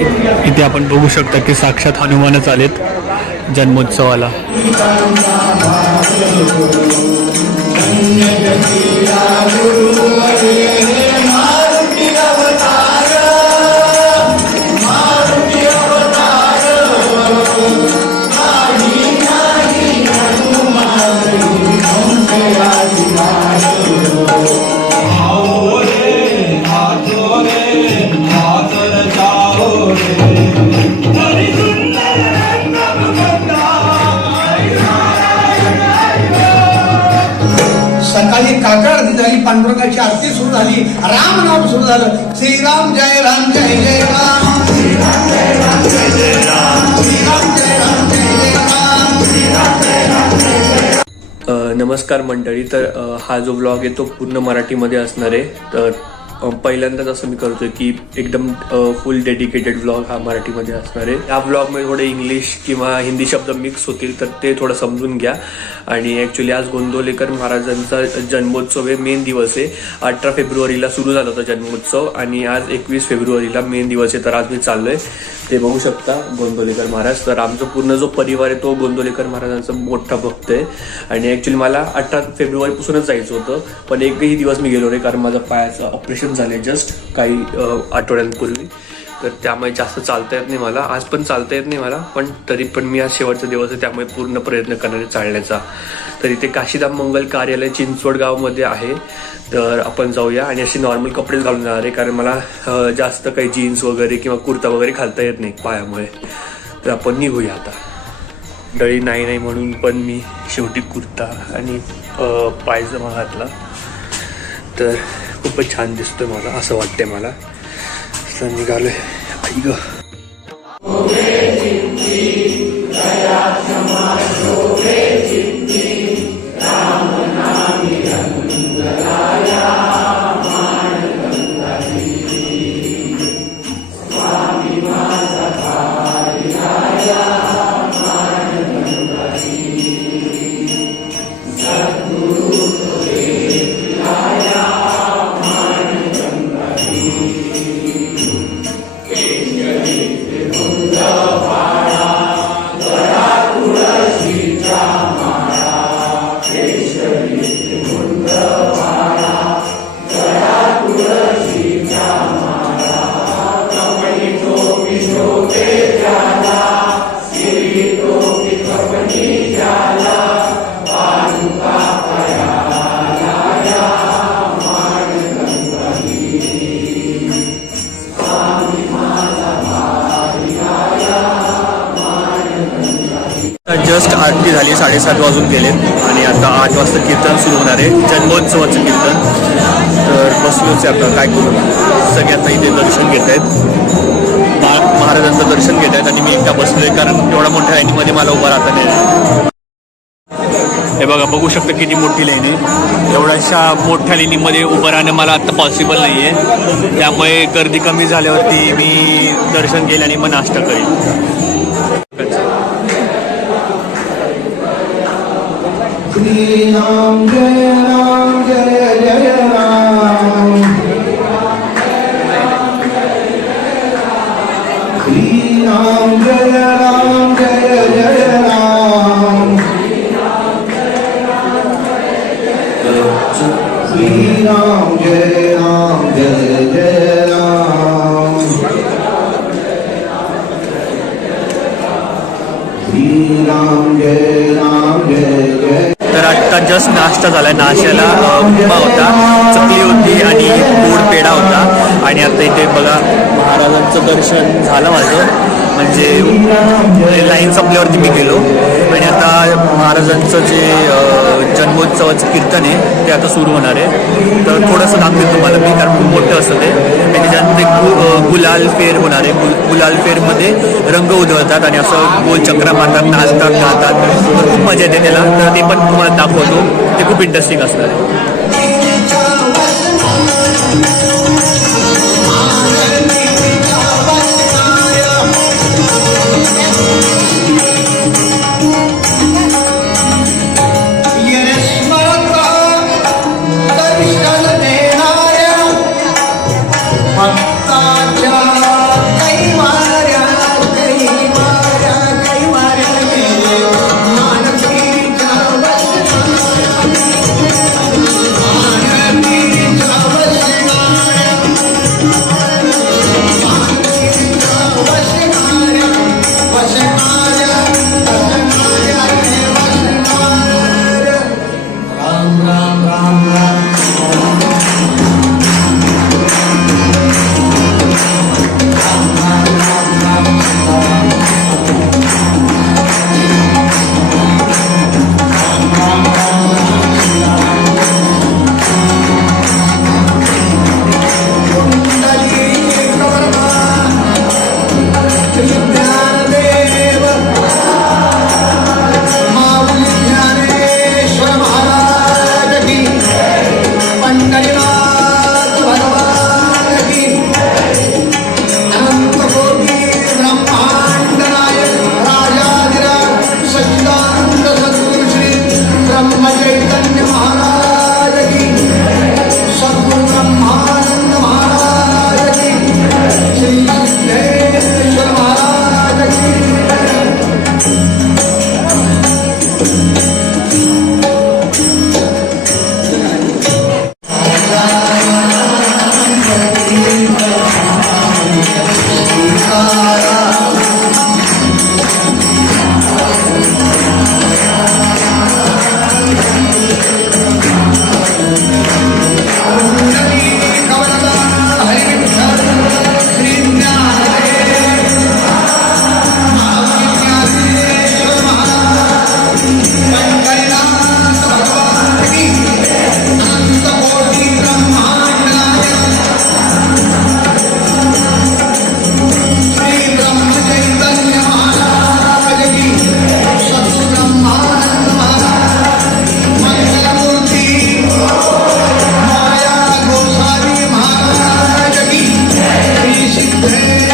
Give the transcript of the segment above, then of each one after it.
इथे आपण बघू शकता की साक्षात हनुमानच आलेत जन्मोत्सवाला. सकाळी काकड आरती झाली, पांडुरंगाची आरती सुरू झाली, राम नाम सुरू झालं. श्रीराम जय राम जय जय राम, श्रीराम जय राम जय जय राम, श्रीराम जय राम जय जय राम, श्रीराम जय राम जय जय राम. नमस्कार मंडळी. तर हा जो व्लॉग आहे तो पूर्ण मराठीमध्ये असणार आहे. तर पहिल्यांदाच असं मी करतोय की एकदम फुल डेडिकेटेड व्लॉग हा मराठीमध्ये असणार आहे. या व्लॉगमध्ये थोडे इंग्लिश किंवा हिंदी शब्द मिक्स होतील, तर ते थोडं समजून घ्या. आणि ॲक्च्युली आज गोंदवलेकर महाराजांचा जन्मोत्सव आहे, मेन दिवस आहे. 18 फेब्रुवारीला सुरू झाला होता जन्मोत्सव आणि आज 21 फेब्रुवारीला मेन दिवस आहे. तर आज मी चाललोय, ते बघू शकता गोंदवलेकर महाराज. तर आमचा पूर्ण जो परिवार आहे तो गोंदवलेकर महाराजांचा मोठा भक्त आहे. आणि ॲक्च्युली मला 18 फेब्रुवारीपासूनच जायचं होतं, पण एकही दिवस मी गेलो नाही कारण माझं पायाचं ऑपरेशन झालंय जस्ट काही आठवड्यांपूर्वी. तर त्यामुळे जास्त चालता येत नाही मला. आज पण चालता येत नाही मला, पण तरी पण मी आज शेवटचा दिवस आहे त्यामुळे पूर्ण प्रयत्न करणार आहे चालण्याचा. तर इथे काशीधाम मंगल कार्यालय चिंचवड गावामध्ये आहे. तर आपण जाऊया आणि असे नॉर्मल कपडेच घालून जाणार आहे कारण मला जास्त काही जीन्स वगैरे किंवा कुर्ता वगैरे घालता येत नाही पायामुळे. तर आपण निघूया आता. डळी नाही म्हणून पण मी शेवटी कुर्ता आणि पायजमा घातला. तर खूपच छान दिसतोय मला, असं वाटतंय मला. तर निघालोय. आई ग जस्ट आरती झाली, 7:30 वाजून गेलेत आणि आता 8 वाजता कीर्तन सुरू होणार आहे, जन्मोत्सवाचं कीर्तन. तर बसलोच आहे आता, काय करू. सगळे आता इथे दर्शन घेत आहेत, महाराजांचं दर्शन घेत आहेत आणि मी एकटा बसलोय कारण एवढ्या मोठ्या लाईनीमध्ये मला उभा राहता नाही. हे बघा, बघू शकता किती मोठी लाईन आहे. एवढ्याशा मोठ्या लाईनीमध्ये उभं राहणं मला आता पॉसिबल नाही आहे. त्यामुळे गर्दी कमी झाल्यावरती मी दर्शन घेईल आणि मग नाश्ता करेल. श्री राम जय जय राम, श्री राम जय राम जय जय राम, श्री राम जय राम जय जय राम, श्री राम जय राम जय जय. तर आत्ता जस्ट नाश्ता झाला. नाश्त्याला उपमा होता, चकली होती आणि गोड पेढा होता. आणि आता इथे बघा महाराजांचं दर्शन झालं माझं, म्हणजे लाईन संपल्यावरती मी गेलो. आणि आता महाराजांचं जे जन्मोत्सवाचं कीर्तन आहे ते आता सुरू होणार आहे. तर थोडंसं दाखवेल तुम्हाला मी, कारण खूप मोठं असतं ते. आणि त्याच्यानंतर गुलाल फेर होणार आहे. गुलाल फेरमध्ये रंग उधळतात आणि असं गोल चक्रा मारतात, नाचतात, गातात. तर खूप मजा येते त्याला. तर ते पण तुम्हाला दाखवतो, ते खूप इंटरेस्टिंग असणार आहे. भक्ताच्या कैवार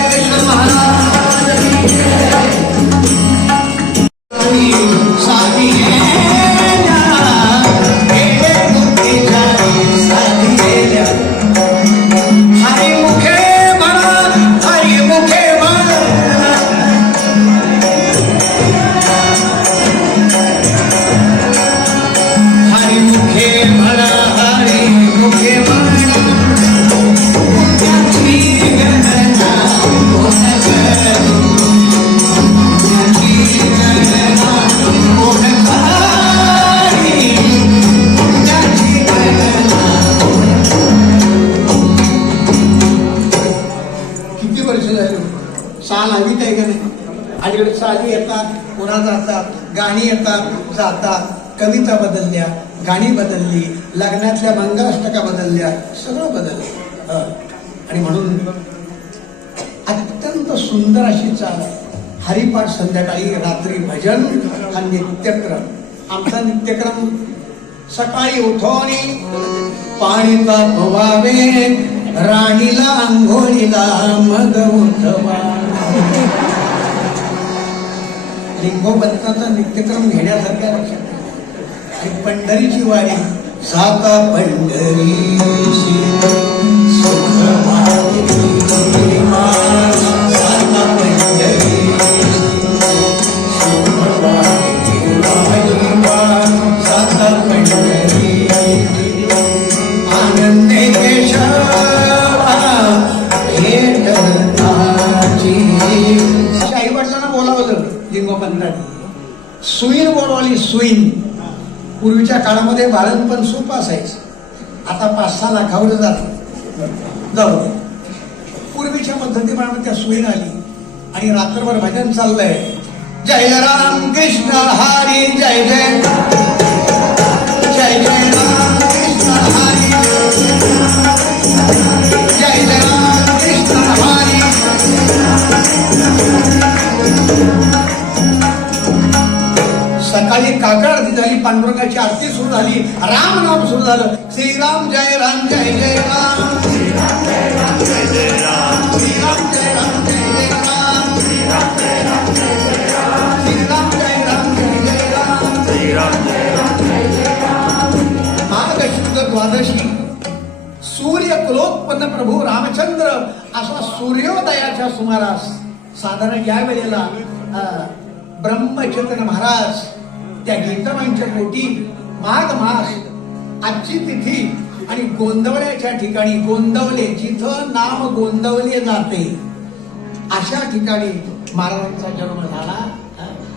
ज्ञानेश्वर महाराज की जय. साधी गेल्या, गेले मुक्तीच्या साधी गेल्या. हरिमुखे म्हणा, हरिमुखे म्हणा. हरिमुखे म्हणा, हरिमुखे म्हणा. त्याची गणना कोण करू, त्याची गणना कोण करी, त्याची गणना. किती वर्ष झाली साल हवीत आहे का नाही? अलीकडे साली येतात, पुन्हा जातात, गाणी येतात जातात, कविता बदलल्या, गाणी बदलली, लग्नातल्या मंगलाष्टका बदलल्या, सगळं बदललं. आणि म्हणून अत्यंत सुंदर अशी चाल. हरिपाठ संध्याकाळी, रात्री भजन हा नित्यक्रम. आमचा नित्यक्रम सकाळी उठवणी पाणी तापवावे, राणीला आंघोळीला मग उठवा. लिंगोबंताचा नित्यक्रम घेण्यासारख्या लक्षात. आणि पंढरीची वारी साता पंढरीची सुख मागेली मान, साता पंढरीची सुख मागेली मान, साता पंढरीची आनंदे केशवा भेटताची. आई वडिलांना बोलावलं लिंगोबंताने. सुईन बोलवली, सुईन. पूर्वीच्या काळामध्ये बाळणपण सोपं असायचं. आता 5-6 लाखावर जाऊ. पूर्वीच्या पद्धतीप्रमाणे त्या सुईन आली आणि रात्रभर भजन चाललंय. जय राम कृष्ण हरी जय जय, जय जय राम कृष्ण हरी, जय जय राम कृष्ण हरी. सकाळी काकड आरती झाली, पांडुरंगाची आरती सुरू झाली, राम नाम सुरू झालं. श्रीराम जय राम जय जय राम, श्रीराम जय राम जय जय राम, श्रीराम जय राम जय जय राम, श्रीराम जय राम जय जय राम, श्रीराम जय राम जय जय राम, श्रीराम जय राम जय जय राम. माघ शुद्ध द्वादशी सूर्य कुलोत्पन्न प्रभू रामचंद्र असा सूर्योदयाच्या सुमारास साधारण या वेळेला ब्रह्मचंद्र महाराज त्या गीतमांच्या पोटी माघ मास आजची तिथी आणि गोंदवल्याच्या ठिकाणी, गोंदवले जिथं नाम गोंदवले जाते अशा ठिकाणी महाराजांचा जन्म झाला.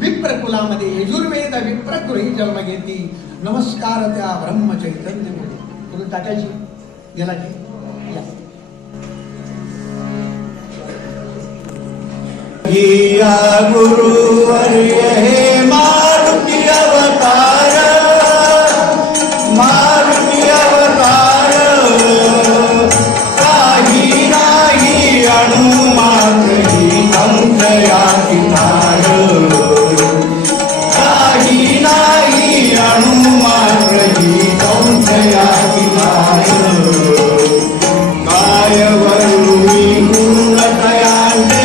विप्रकुलामध्ये यजुर्वेद विप्रगृही जन्म घेतली. नमस्कार त्या ब्रह्मचैतन्य म्हणून टाकायची गेला की या गुरुवर्य हे मारुती अवतार, मारुती अवतार. काही नाही अणुमात्रही संशया किनार, काही नाही अणुमात्रही संशया किनार. काय वरुणी गुणतयांचे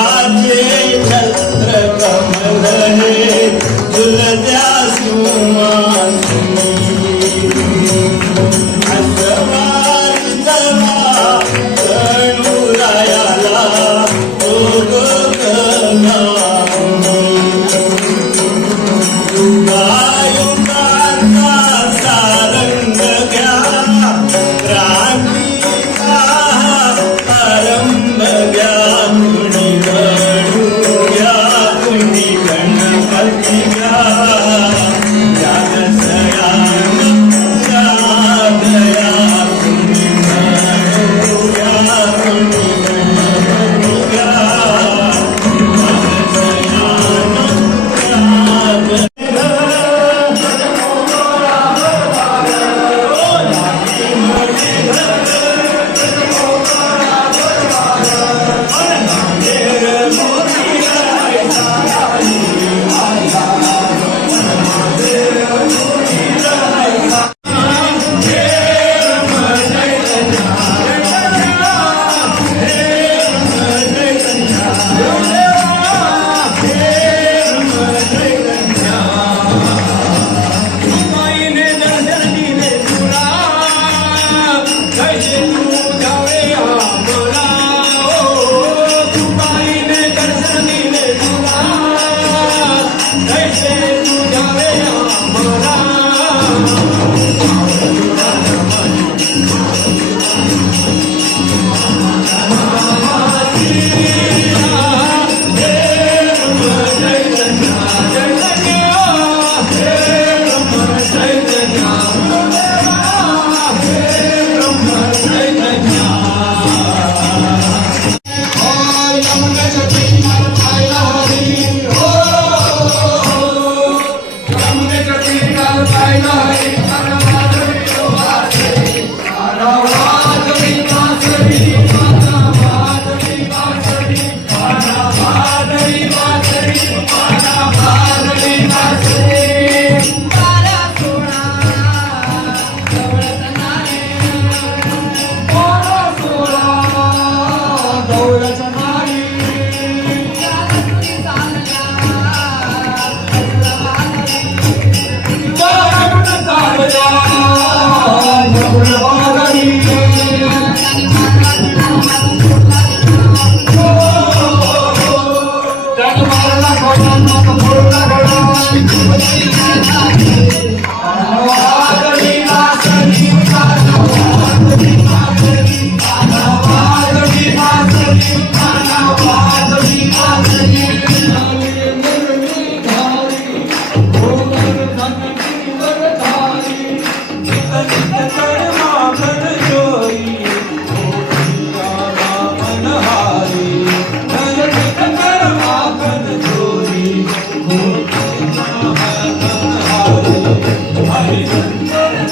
फुलाचे छत्र कमल हे झुलत्या सुवासिनी असवारी चला तनुरायाला ओग युगायुगाचा सारंग घ्या क्रांतीचा आरंभ घ्या कुणी घडूया कुणी गणपती घ्या जगसयान जागया कुणी घडूया कुणी गणपती घ्या Hare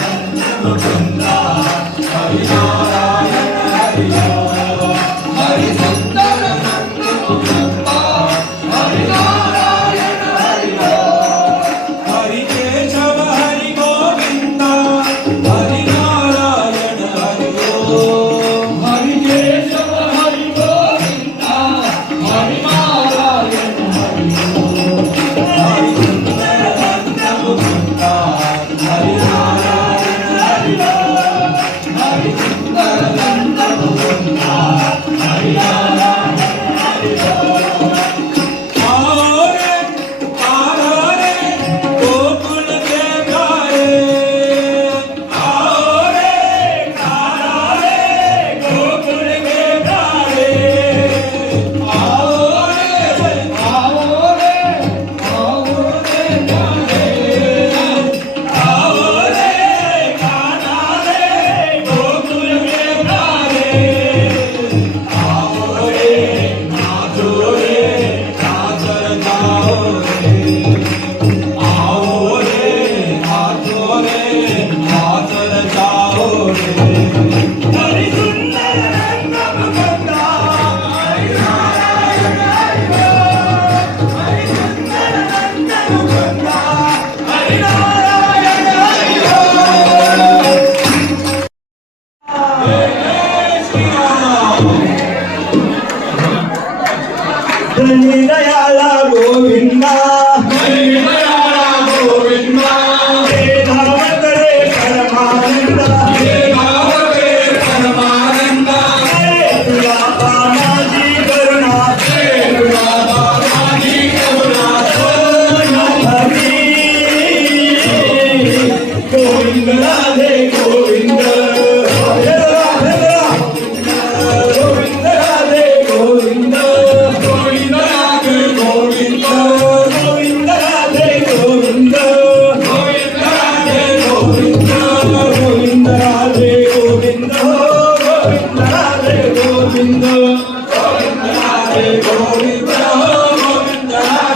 धनी दयाला गोविंदा हे धावत रे परमानंदा हे तुला पानाची करुणा गोविंद राधे गोविंद गोविंद राधे गोविंद गोविंद राधे गोविंद गोविंद राधे गोविंद गोविंद राधे गोविंद गोविंद राधे गोविंद गोविंद राधे गोविंद गोविंद राधे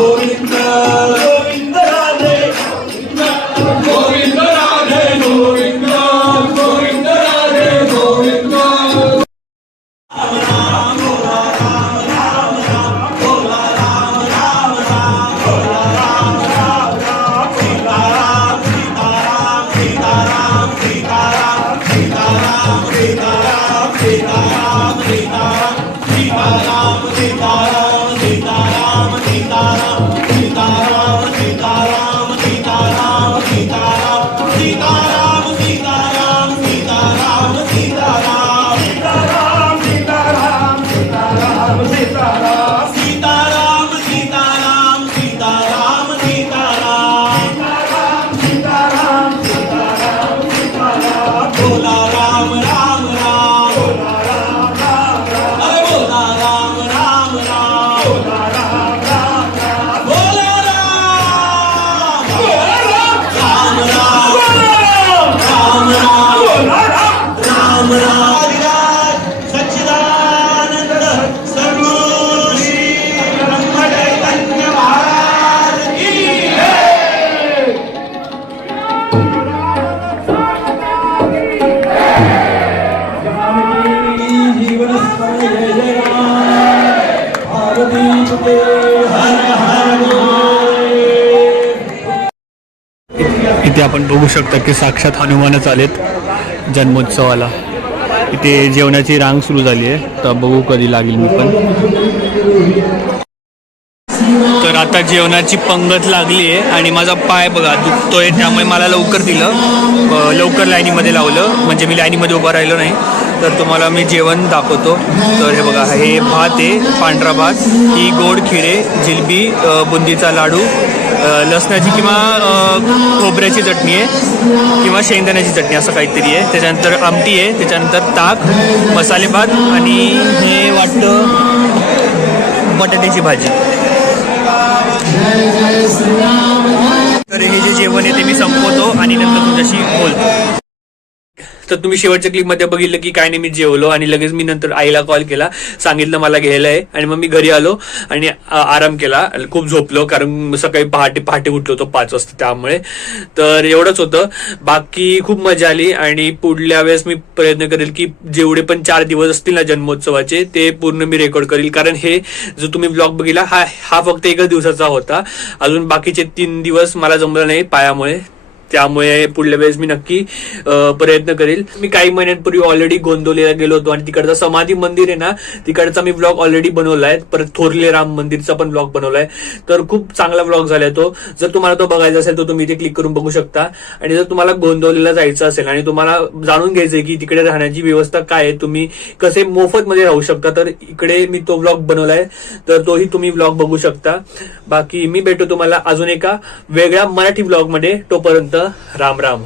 गोविंद गोविंद राधे गोविंद गोविंद राधे गोविंद राधे गोविंद गोविंद राधे गोविंद इथे आपण बघू शकता की साक्षात हनुमानच आलेत जन्मोत्सवाला. इथे जेवणाची रांग सुरू झाली आहे, तर बघू कधी लागेल मी पण. तर आता जेवणाची पंगत लागली आहे आणि माझा पाय बघा दुखतोय, त्यामुळे मला लवकर दिलं, लवकर लाईनीमध्ये लावलं, म्हणजे मी लाईनीमध्ये उभा राहिलो नाही. तर तुम्हाला मी जेवण दाखवतो. तर हे बघा, हे भात आहे, पांढरा भात, ही गोड खिरे, जिलबी, बुंदीचा लाडू, लसणाची किंवा खोबऱ्याची चटणी आहे किंवा शेंगदाण्याची चटणी असं काहीतरी आहे. त्याच्यानंतर आमटी आहे, त्याच्यानंतर ताक, मसाले भात आणि हे वाटतं बटाट्याची भाजी. तर हे जे जेवण आहे ते मी संपवतो आणि नंतर तुमच्याशी बोलतो. तर तुम्ही शेवटच्या क्लिपमध्ये बघितलं की काय नाही, मी जेवलो आणि लगेच मी नंतर आईला कॉल केला, सांगितलं मला घ्यायला आहे आणि मग मी घरी आलो आणि आराम केला. खूप झोपलो कारण सकाळी पहाटे उठलो होतो 5 वाजता, त्यामुळे. तर एवढंच होतं, बाकी खूप मजा आली. आणि पुढल्या वेळेस मी प्रयत्न करेल की जेवढे पण 4 दिवस असतील ना जन्मोत्सवाचे ते पूर्ण मी रेकॉर्ड करेल, कारण हे जो तुम्ही ब्लॉग बघितला हा फक्त 1 दिवसाचा होता. अजून बाकीचे 3 दिवस मला जमलं नाही पायामुळे, त्यामुळे पुढल्या वेळेस मी नक्की प्रयत्न करेल. मी काही महिन्यांपूर्वी ऑलरेडी गोंदवलेला गेलो होतो आणि तिकडचा समाधी मंदिर आहे ना, तिकडचा मी ब्लॉग ऑलरेडी बनवलाय. परत थोरले राम मंदिरचा पण ब्लॉग बनवलाय, तर खूप चांगला ब्लॉग झालाय तो. जर तुम्हाला तो बघायचा असेल तर तुम्ही इथे क्लिक करून बघू शकता. आणि जर तुम्हाला गोंदवलेला जायचं असेल आणि तुम्हाला जाणून घ्यायचंय की तिकडे राहण्याची व्यवस्था काय आहे, तुम्ही कसे मोफत मध्ये राहू शकता, तर इकडे मी तो ब्लॉग बनवलाय, तर तोही तुम्ही ब्लॉग बघू शकता. बाकी मी भेटतो तुम्हाला अजून एका वेगळ्या मराठी ब्लॉग मध्ये. तोपर्यंत राम राम.